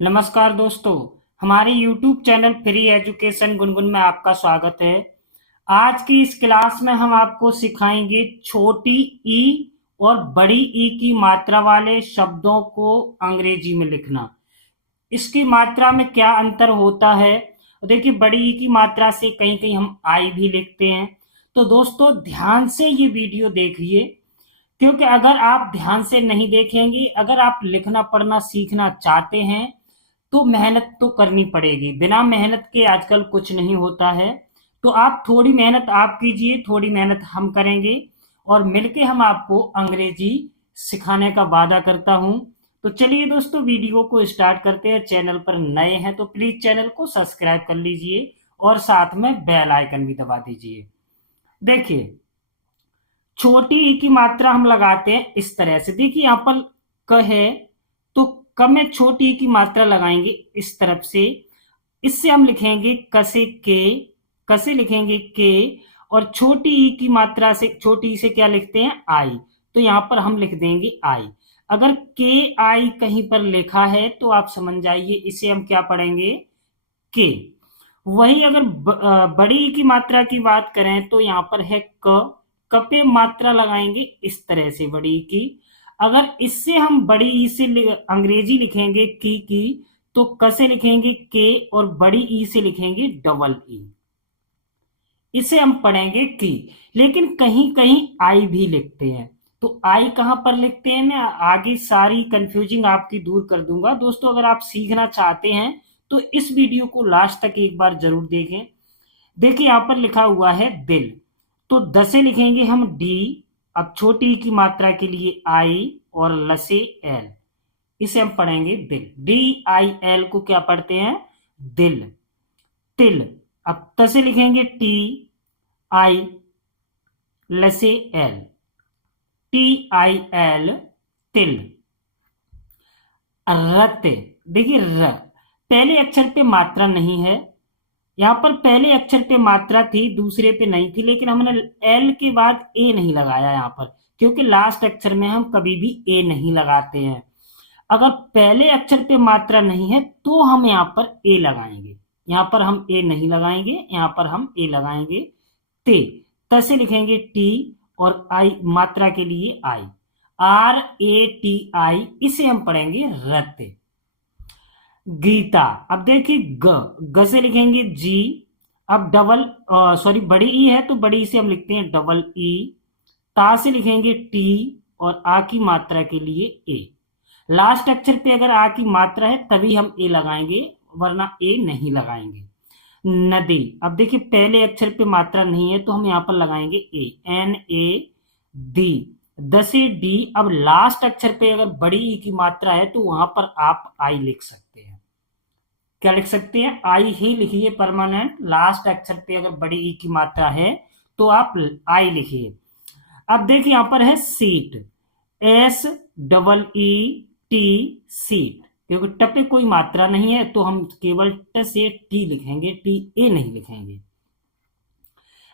नमस्कार दोस्तों। हमारे YouTube channel free education Gungun में आपका स्वागत है। आज की इस क्लास में हम आपको सिखाएंगे छोटी ई और बड़ी ई की मात्रा वाले शब्दों को अंग्रेजी में लिखना। इसकी मात्रा में क्या अंतर होता है। देखिए, बड़ी ई की मात्रा से कहीं कहीं हम आई भी लिखते हैं। तो दोस्तों ध्यान से ये वीडियो देखिए, क्योंकि अगर आप ध्यान से नहीं देखेंगे, अगर आप लिखना पढ़ना सीखना चाहते हैं तो मेहनत तो करनी पड़ेगी। बिना मेहनत के आजकल कुछ नहीं होता है। तो आप थोड़ी मेहनत आप कीजिए, थोड़ी मेहनत हम करेंगे और मिलके हम आपको अंग्रेजी सिखाने का वादा करता हूं। तो चलिए दोस्तों, वीडियो को स्टार्ट करते हैं। चैनल पर नए हैं तो प्लीज चैनल को सब्सक्राइब कर लीजिए और साथ में बेल आइकन भी दबा दीजिए। देखिए, छोटी ई की मात्रा हम लगाते हैं इस तरह से। देखिए यहाँ पर क है तो क में छोटी ई की मात्रा लगाएंगे इस तरफ से। इससे हम लिखेंगे क से के, क से लिखेंगे के, और छोटी ई की मात्रा से छोटी ई से क्या लिखते हैं, आई। तो यहाँ पर हम लिख देंगे आई। अगर के आई कहीं पर लिखा है तो आप समझ जाइए इसे हम क्या पढ़ेंगे, के। वही अगर बड़ी ई की मात्रा की बात करें तो यहाँ पर है क पे मात्रा लगाएंगे इस तरह से बड़ी ई की। अगर इससे हम बड़ी ई से अंग्रेजी लिखेंगे की, तो क से लिखेंगे के और बड़ी ई से लिखेंगे डबल ई। इसे हम पढ़ेंगे की। लेकिन कहीं कहीं आई भी लिखते हैं। तो आई कहां पर लिखते हैं, मैं आगे सारी कंफ्यूजिंग आपकी दूर कर दूंगा। दोस्तों अगर आप सीखना चाहते हैं तो इस वीडियो को लास्ट तक एक बार जरूर देखें। देखिए यहां पर लिखा हुआ है दिल, तो द से लिखेंगे हम डी। अब छोटी की मात्रा के लिए आई और ल से एल। इसे हम पढ़ेंगे दिल। डी आई एल को क्या पढ़ते हैं, दिल। तिल। अब त से लिखेंगे टी आई, ल से एल, टी आई एल, तिल। रत। देखिए र पहले अक्षर पे मात्रा नहीं है। यहां पर पहले अक्षर पे मात्रा थी, दूसरे पे नहीं थी, लेकिन हमने एल के बाद ए नहीं लगाया यहां पर, क्योंकि लास्ट अक्षर में हम कभी भी ए नहीं लगाते हैं। अगर पहले अक्षर पे मात्रा नहीं है तो हम यहाँ पर ए लगाएंगे। यहाँ पर हम ए नहीं लगाएंगे, यहाँ पर हम ए लगाएंगे। ते। त से लिखेंगे टी और आई मात्रा के लिए आई, आर ए टी आई। इसे हम पढ़ेंगे रत। गीता। अब देखिए ग से लिखेंगे जी। अब डबल सॉरी बड़ी ई है तो बड़ी ई से हम लिखते हैं डबल ई। ता से लिखेंगे टी और आ की मात्रा के लिए ए। लास्ट अक्षर पे अगर आ की मात्रा है तभी हम ए लगाएंगे, वरना ए नहीं लगाएंगे। नदी। अब देखिए पहले अक्षर पे मात्रा नहीं है तो हम यहाँ पर लगाएंगे ए, एन ए दी। द से डी। अब लास्ट अक्षर पे अगर बड़ी ई की मात्रा है तो वहां पर आप आई लिख सकते हैं। क्या लिख सकते हैं, आई ही लिखिए परमानेंट। लास्ट अक्षर पे अगर बड़ी ई की मात्रा है तो आप आई लिखिए। अब देखिए यहां पर है seat, S double E T, seat. क्योंकि ट पे कोई मात्रा नहीं है तो हम केवल ट से टी लिखेंगे, टी ए नहीं लिखेंगे।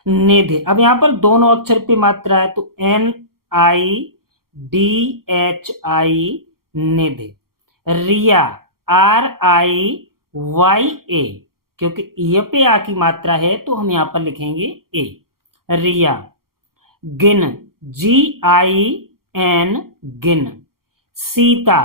निधि। अब यहां पर दोनों अक्षर पे मात्रा है तो N I D H I, Nidhi. Riya, R I Y A. क्योंकि य पे आ की मात्रा है तो हम यहां पर लिखेंगे ए, रिया। गिन, जी आई एन, गिन। Sita,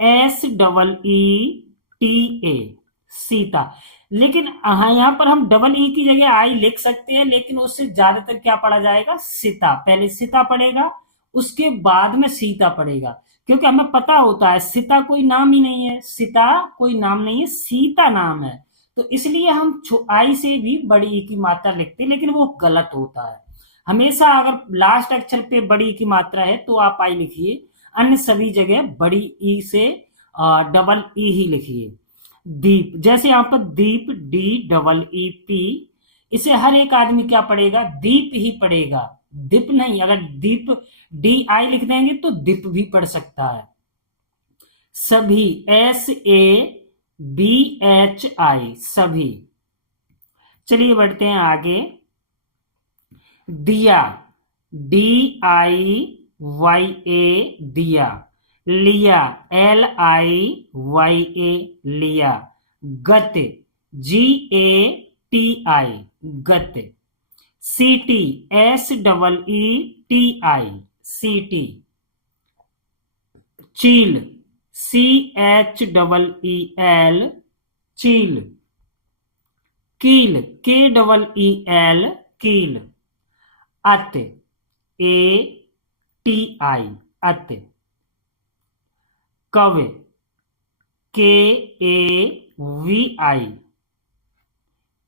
S double E T A, Sita. लेकिन हाँ यहाँ पर हम डबल ई की जगह आई लिख सकते हैं, लेकिन उससे ज्यादातर क्या पढ़ा जाएगा, सीता। पहले सीता पढ़ेगा, उसके बाद में सीता पढ़ेगा। क्योंकि हमें पता होता है सीता कोई नाम ही नहीं है, सीता कोई नाम नहीं है, सीता नाम है। तो इसलिए हम आई से भी बड़ी ई की मात्रा लिखते हैं, लेकिन वो गलत होता है। हमेशा अगर लास्ट अक्षर पे बड़ी ई की मात्रा है तो आप आई लिखिए, अन्य सभी जगह बड़ी ई से डबल ई ही लिखिए। दीप। जैसे यहां पर दीप, डी डबल ई पी। इसे हर एक आदमी क्या पढ़ेगा, दीप ही पढ़ेगा, दीप नहीं। अगर दीप डी आई लिख देंगे तो दीप भी पढ़ सकता है। सभी, S A B H I, सभी। चलिए बढ़ते हैं आगे। दिया, डी आई वाई ए, दिया। लिया, LIYA लिया। गत, GATI गत। सीटी, SEETI सीटी। चील, CHEEL चील। कील, KEEL कील। अत, ATI अत। कव, KAVI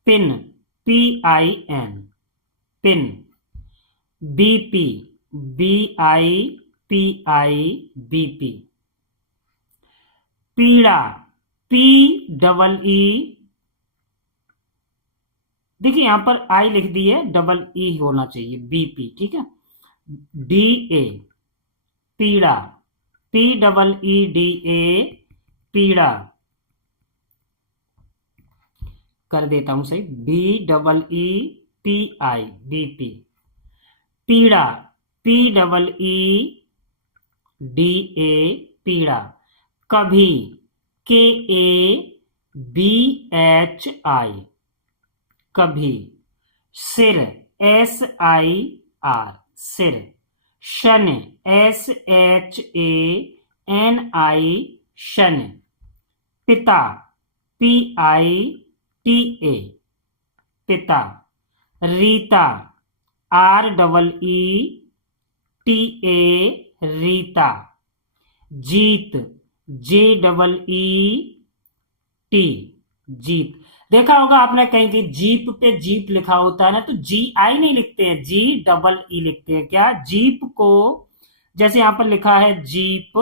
pin, PIN pin. BP, BIPI BP। पीड़ा, PEE, देखिए यहां पर आई लिख दी है, डबल ई होना चाहिए, BP, ठीक है। DA पीड़ा, PEEDA पीड़ा। कर देता हूं सही, BEEPI BP। पीड़ा, PEEDA पीड़ा। कभी, KABHI कभी। सिर, SIR सिर। शन, SHANI शन। पिता, PITA पिता। रीता, REETA रीता। जीत, JEET जीत। देखा होगा आपने कहीं कि जीप पे जीप लिखा होता है ना, तो GI नहीं लिखते हैं, GEE लिखते हैं। क्या, जीप को, जैसे यहां पर लिखा है जीप,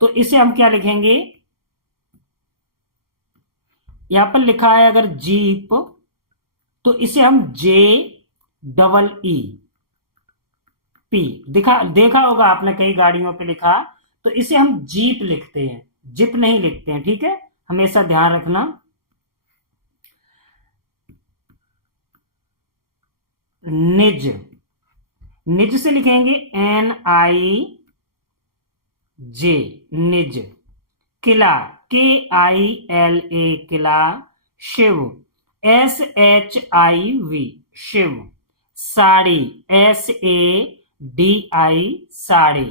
तो इसे हम क्या लिखेंगे, यहां पर लिखा है अगर जीप, तो इसे हम JEEP देखा होगा आपने कई गाड़ियों पे लिखा, तो इसे हम जीप लिखते हैं, जिप नहीं लिखते हैं, ठीक है, हमेशा ध्यान रखना। निज, निज से लिखेंगे NIJ निज। किला, KILA किला। शिव, SHIV शिव। साड़ी, SADI साड़ी।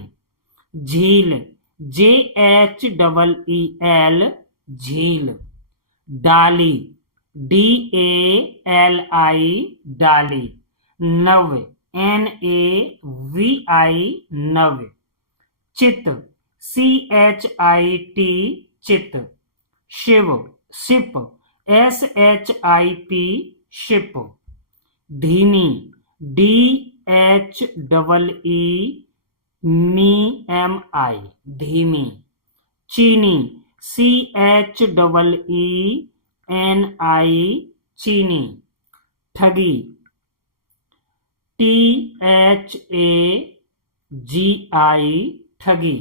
झील, JHEEL झील। डाली, DALI डाली। नव, NAVI नव। चित, CHIT चित। शिव, शिप, SHIP शिप। धीमी, DHEEMI धीमी। चीनी, CHEENI चीनी। ठगी, THAGI ठगी।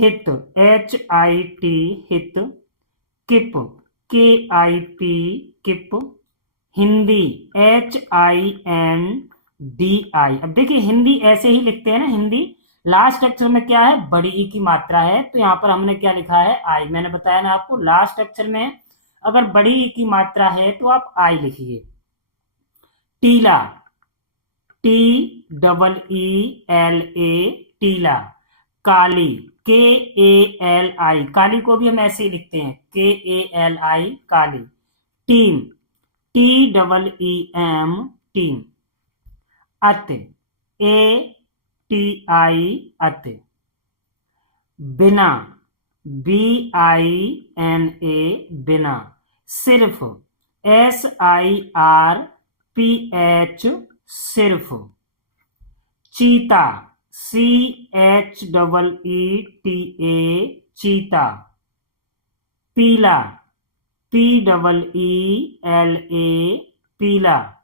हित, HIT हित। किप, KIP किप। हिंदी, HINDI। अब देखिए हिंदी ऐसे ही लिखते हैं ना, हिंदी लास्ट अक्षर में क्या है, बड़ी ई की मात्रा है, तो यहां पर हमने क्या लिखा है, आई। मैंने बताया ना आपको, लास्ट अक्षर में अगर बड़ी ई की मात्रा है तो आप आई लिखिए। टीला, TEELA टीला। काली, KALI काली को भी हम ऐसे ही लिखते हैं, KALI Kali. Team, TEEM team. अत, ATI अत। बिना, BINA बिना। सिर्फ, SIRPH सिर्फ। चीता, CHEETA चीता। पीला, PEELA पीला।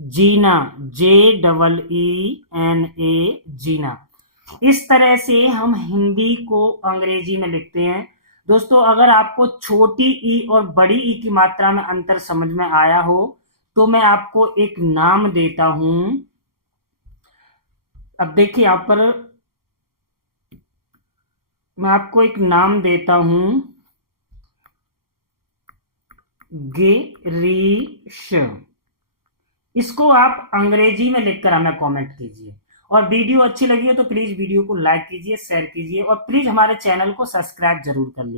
जीना, JEENA जीना। इस तरह से हम हिंदी को अंग्रेजी में लिखते हैं। दोस्तों अगर आपको छोटी ई और बड़ी ई की मात्रा में अंतर समझ में आया हो तो मैं आपको एक नाम देता हूं। अब देखिए यहां पर मैं आपको एक नाम देता हूं, गिरीश। इसको आप अंग्रेजी में लिखकर हमें कमेंट कीजिए। और वीडियो अच्छी लगी हो तो प्लीज वीडियो को लाइक कीजिए, शेयर कीजिए और प्लीज हमारे चैनल को सब्सक्राइब जरूर कर लीजिए।